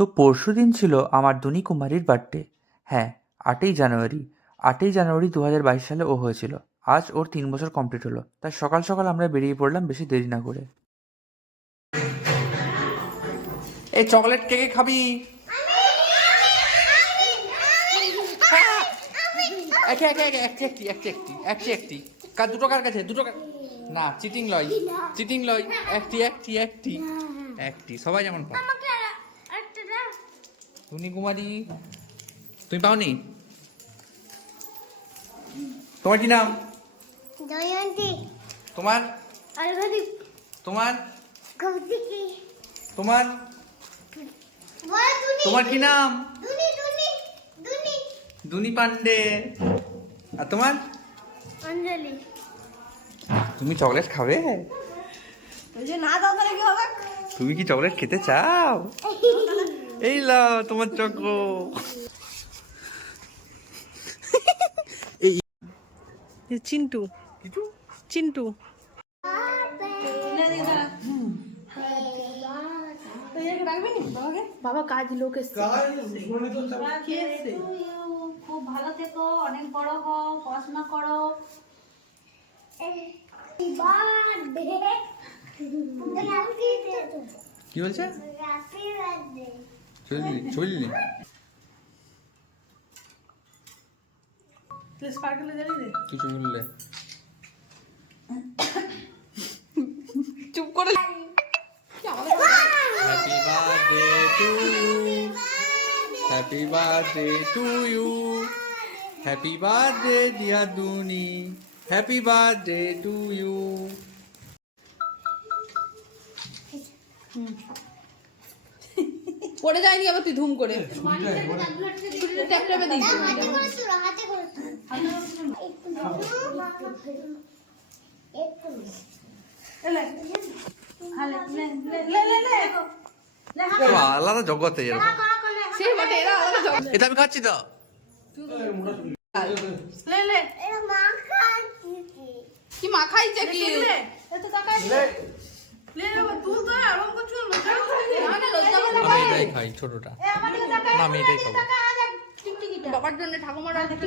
তো পরশুদিন ছিল আমার দুনি কুমারীর বার্থডে। হ্যাঁ, 8ই জানুয়ারি। 8ই জানুয়ারি 2022 সালে ও হয়েছিল। আজ ওর 3 বছর কমপ্লিট হলো। তাই সকাল সকাল আমরা বেরিয়ে পড়লাম বেশি দেরি না করে। এই চকলেট কে কে খাবি? একে একে একে একটি একটি একটি একটি একটি একটি কার দুটো কার কাছে দুটো না, চিটিং লয়, চিটিং লয়। একটি একটি একটি একটি সবাই যেমন পাও। দুনি কুমারী তুমি পাওনি? তোমার কি নাম? জয়ন্তী। তোমার? অলগদীপ। তোমার? কৌশিকী। তোমার? বল দুনি। তোমার কি নাম? দুনি দুনি দুনি। দুনি পান্ডে। আর তোমার? অঞ্জলি। তুমি চকলেট খাবে? ওই যে না দাও তাহলে কি হবে? তুমি কি চকলেট খেতে চাও? এই লাও তোমার চকো। চিন্টু কিছু চিন্টু বাবা কাজ লোক এসছে খুব ভালো থেকো, অনেক বড় হও, পড়াশোনা করো। কি বলছে? চললি স্পার্কেলে জ্বালিয়ে দে কিছু বললে চুপ করে happy birthday to you, happy birthday to you, happy birthday dear Duni, happy birthday to you. পড়ে যায়নি আবার তুই ধুম করে ছুটিটা ট্যাপ ট্যাপে দিস আলাদা জগতে এরকম। সে বটে এরা আলাদা জগৎ। এটা আমি খাচ্ছি তো। লে লে কি মাখাইছে কি এত টাকা লে লে তুই তো আরাম করছিস লজ্জা না না লজ্জা করে আমি এটাই খাই ছোটটা। এ আমাদের টাকা না, আমি এটাই খাবো। বাবার জন্য ঠাকুমার জন্য